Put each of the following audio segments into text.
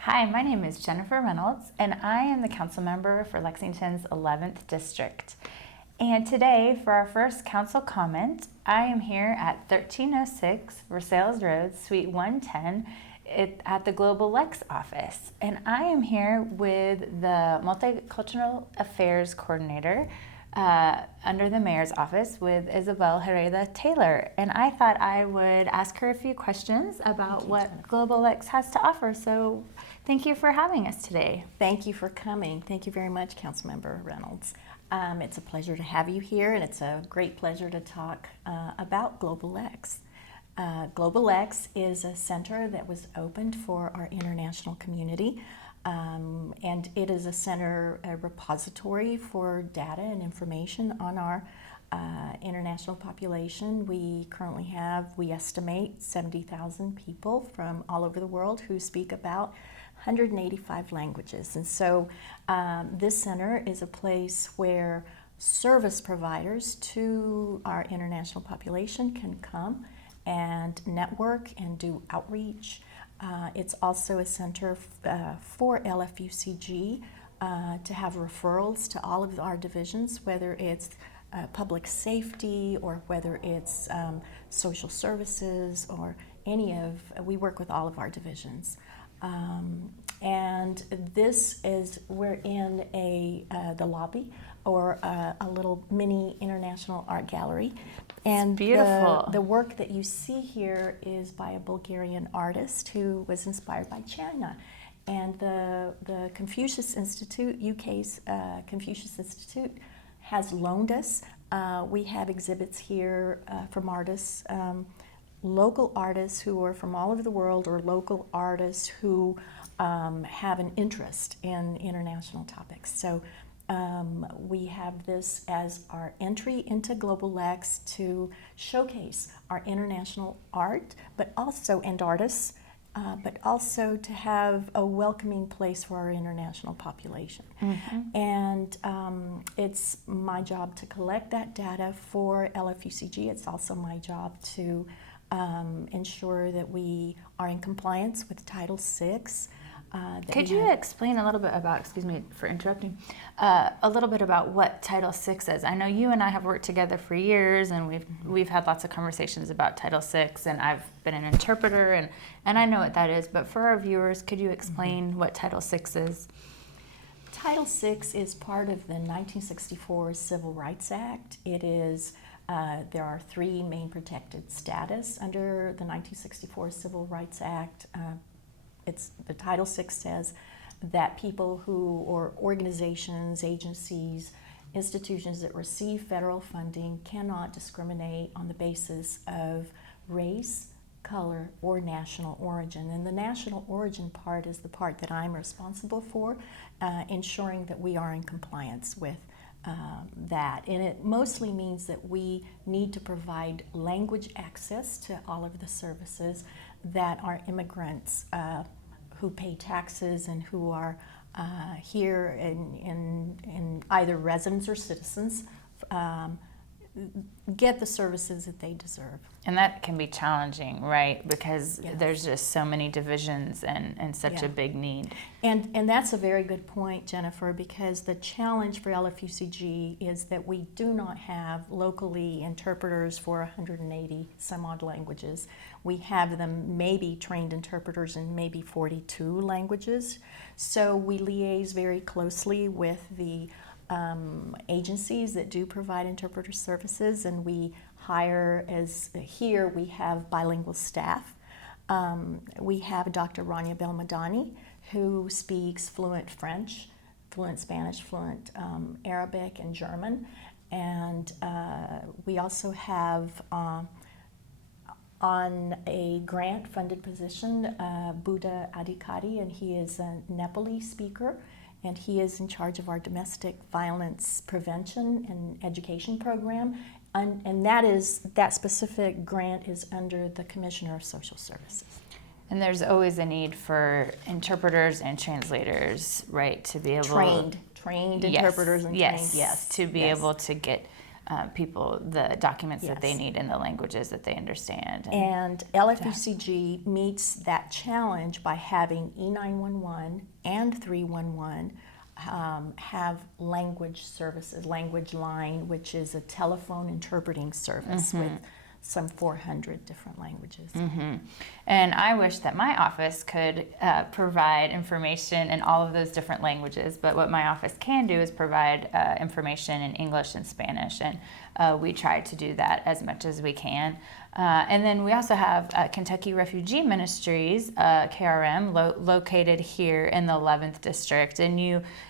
Hi, my name is Jennifer Reynolds, and I am the council member for Lexington's 11th District. And today, for our first council comment, I am here at 1306 Versailles Road, Suite 110, at the Global Lex office. And I am here with the Multicultural Affairs Coordinator under the Mayor's office with Isabel Herrera Taylor. And I thought I would ask her a few questions about what Global Lex has to offer. So thank you for having us today. Thank you for coming. Thank you very much, Councilmember Reynolds. It's a pleasure to have you here, and it's a great pleasure to talk about Global Lex. Global Lex is a center that was opened for our international community, and it is a center, a repository for data and information on our international population. We currently have, we estimate, 70,000 people from all over the world who speak about 185 languages. And so this center is a place where service providers to our international population can come and network and do outreach. It's also a center for LFUCG to have referrals to all of our divisions, whether it's public safety or whether it's social services or we work with all of our divisions. And this is, we're in the lobby or a little mini international art gallery. And it's beautiful. The work that you see here is by a Bulgarian artist who was inspired by China. And the Confucius Institute, UK's Confucius Institute, has loaned us. We have exhibits here from artists, local artists who are from all over the world, or local artists who have an interest in international topics. So we have this as our entry into Global Lex to showcase our international art, and artists, but also to have a welcoming place for our international population. Mm-hmm. And it's my job to collect that data for LFUCG. It's also my job to ensure that we are in compliance with Title VI. Could you explain a little bit about, excuse me for interrupting, a little bit about what Title VI is? I know you and I have worked together for years, and we've had lots of conversations about Title VI, and I've been an interpreter, and I know what that is, but for our viewers, could you explain what Title VI is? Title VI is part of the 1964 Civil Rights Act. It is there are three main protected status under the 1964 Civil Rights Act. The Title VI says that people or organizations, agencies, institutions that receive federal funding cannot discriminate on the basis of race, color, or national origin. And the national origin part is the part that I'm responsible for, ensuring that we are in compliance with that. And it mostly means that we need to provide language access to all of the services that our immigrants who pay taxes and who are here in either residents or citizens get the services that they deserve. And that can be challenging, right? Because there's just so many divisions and such a big need. And that's a very good point, Jennifer, because the challenge for LFUCG is that we do not have locally interpreters for 180 some odd languages. We have them maybe trained interpreters in maybe 42 languages. So we liaise very closely with the agencies that do provide interpreter services, and we hire, here we have bilingual staff. We have Dr. Rania Belmadani, who speaks fluent French, fluent Spanish, fluent Arabic and German, and we also have on a grant-funded position Buddha Adhikari, and he is a Nepali speaker, and he is in charge of our domestic violence prevention and education program. And that specific grant is under the Commissioner of Social Services. And there's always a need for interpreters and translators, right, to be able trained interpreters and trained, yes, to be able to get people the documents that they need in the languages that they understand. And LFUCG meets that challenge by having E911 and 311 have language services, language line, which is a telephone interpreting service with some 400 different languages. And I wish that my office could provide information in all of those different languages, but what my office can do is provide information in English and Spanish, and we try to do that as much as we can. And then we also have Kentucky Refugee Ministries, KRM, located here in the 11th District, and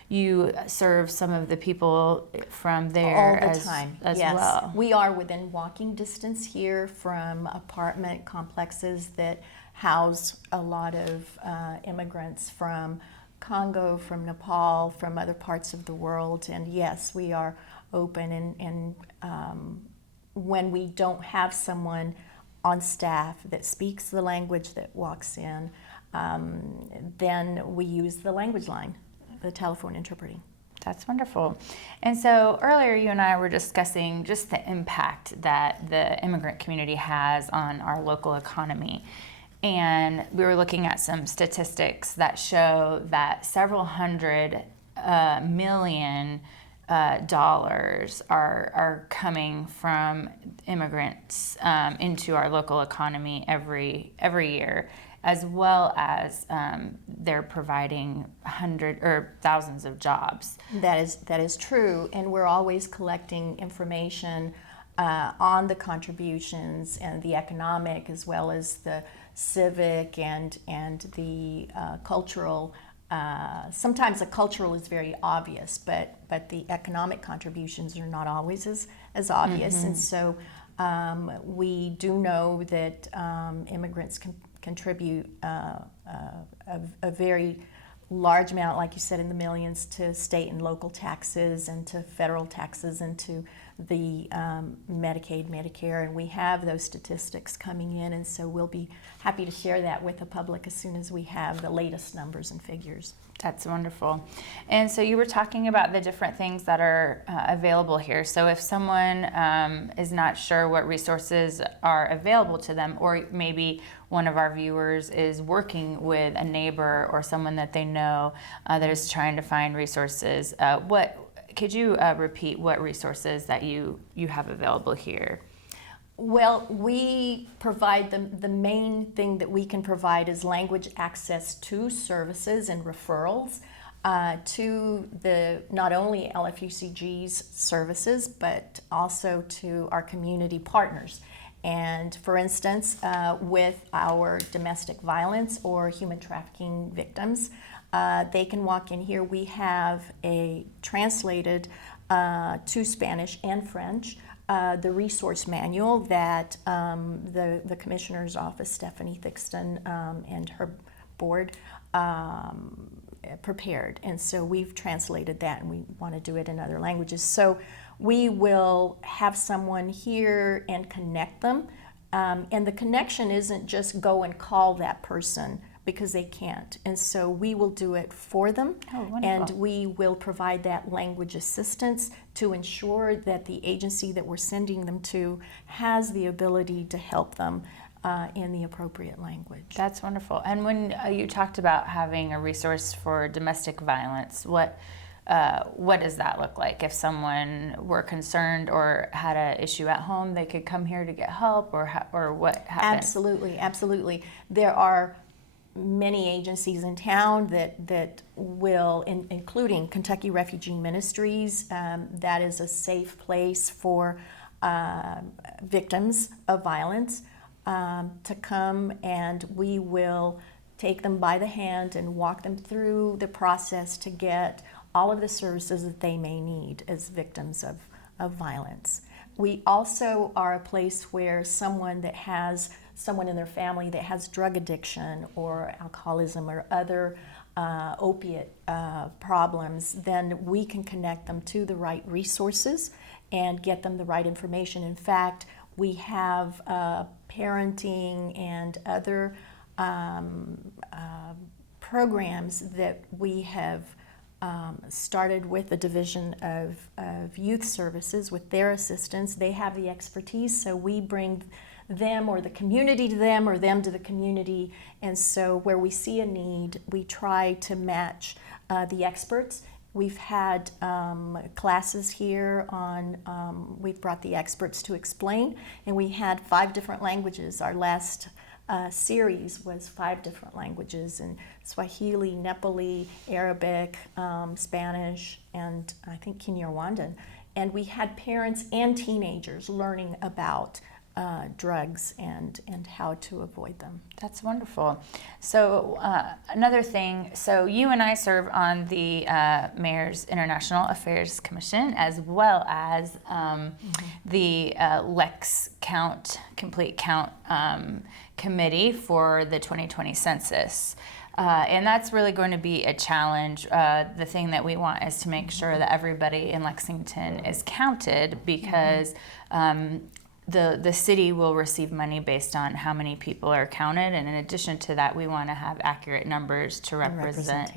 you serve some of the people from there all the time as yes. well. We are within walking distance here from apartment complexes that house a lot of immigrants from Congo, from Nepal, from other parts of the world, and yes, we are open and when we don't have someone on staff that speaks the language that walks in, then we use the language line, the telephone interpreting. That's wonderful. And so earlier you and I were discussing just the impact that the immigrant community has on our local economy. And we were looking at some statistics that show that several hundred million dollars are coming from immigrants into our local economy every year, as well as they're providing hundreds or thousands of jobs. That is true, and we're always collecting information on the contributions and the economic, as well as the civic and the cultural. Sometimes the cultural is very obvious, but the economic contributions are not always as obvious. And so we do know that immigrants can contribute a very large amount, like you said, in the millions, to state and local taxes and to federal taxes and to the Medicaid, Medicare, and we have those statistics coming in, and so we'll be happy to share that with the public as soon as we have the latest numbers and figures. That's wonderful. And so you were talking about the different things that are available here. So if someone is not sure what resources are available to them, or maybe one of our viewers is working with a neighbor or someone that they know that is trying to find resources, could you repeat what resources that you have available here? Well, we provide the main thing that we can provide is language access to services and referrals to the not only LFUCG's services, but also to our community partners. And for instance, with our domestic violence or human trafficking victims, they can walk in here. We have a translated to Spanish and French the resource manual that the Commissioner's office, Stephanie Thixton, and her board prepared. And so we've translated that, and we want to do it in other languages. So we will have someone here and connect them. And the connection isn't just go and call that person, because they can't. And so we will do it for them. Oh, wonderful. And we will provide that language assistance to ensure that the agency that we're sending them to has the ability to help them in the appropriate language. That's wonderful. And when you talked about having a resource for domestic violence, what does that look like? If someone were concerned or had an issue at home, they could come here to get help, or what happens? Absolutely. There are many agencies in town that will, including Kentucky Refugee Ministries, that is a safe place for victims of violence to come, and we will take them by the hand and walk them through the process to get all of the services that they may need as victims of violence. We also are a place where someone in their family that has drug addiction or alcoholism or other opiate problems, then we can connect them to the right resources and get them the right information. In fact, we have parenting and other programs that we have started with the Division of Youth Services with their assistance. They have the expertise, so we bring them or the community to them or them to the community. And so where we see a need, we try to match the experts. We've had classes here on, we've brought the experts to explain, and we had 5 different languages. Our last series was 5 different languages, in Swahili, Nepali, Arabic, Spanish, and I think Kinyarwandan. And we had parents and teenagers learning about drugs and how to avoid them. That's wonderful. So another thing, so you and I serve on the Mayor's International Affairs Commission, as well as the Lex Count, Complete Count Committee for the 2020 census. And that's really going to be a challenge. The thing that we want is to make sure that everybody in Lexington is counted, because the city will receive money based on how many people are counted, and in addition to that, we want to have accurate numbers to represent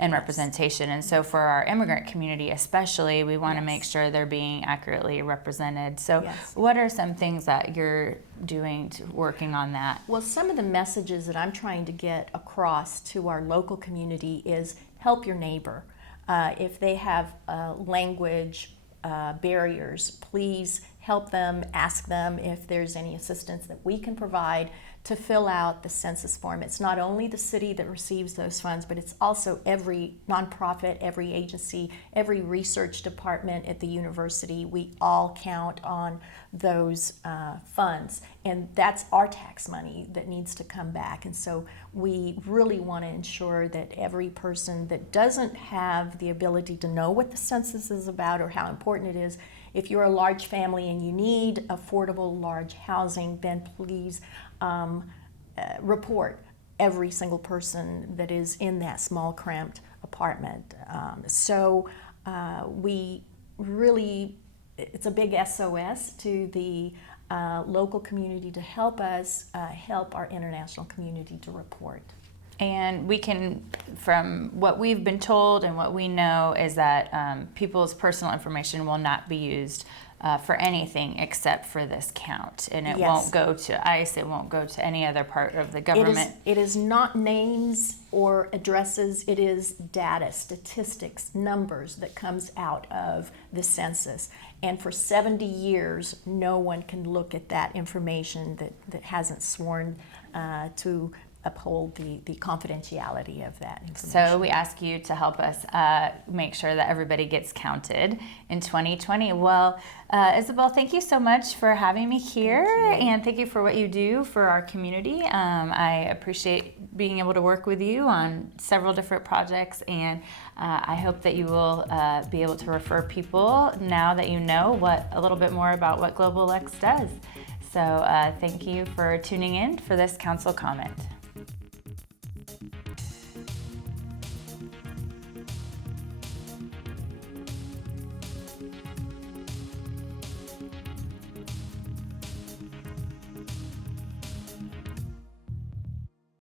and representation. And so for our immigrant community especially, we want to make sure they're being accurately represented. So what are some things that you're doing working on that? Well, some of the messages that I'm trying to get across to our local community is help your neighbor. If they have language barriers, please help them, ask them if there's any assistance that we can provide to fill out the census form. It's not only the city that receives those funds, but it's also every nonprofit, every agency, every research department at the university. We all count on those funds, and that's our tax money that needs to come back. And so we really want to ensure that every person that doesn't have the ability to know what the census is about or how important it is, if you're a large family and you need affordable large housing, then please report every single person that is in that small cramped apartment. We really, it's a big SOS to the local community to help us help our international community to report. And we can, from what we've been told and what we know, is that people's personal information will not be used for anything except for this count. And it won't go to ICE, it won't go to any other part of the government. It is not names or addresses, it is data, statistics, numbers that comes out of the census. And for 70 years, no one can look at that information that hasn't sworn to uphold the confidentiality of that information. So we ask you to help us make sure that everybody gets counted in 2020. Well, Isabel, thank you so much for having me here, and thank you for what you do for our community. I appreciate being able to work with you on several different projects, and I hope that you will be able to refer people now that you know a little bit more about what Global Lex does. So thank you for tuning in for this council comment.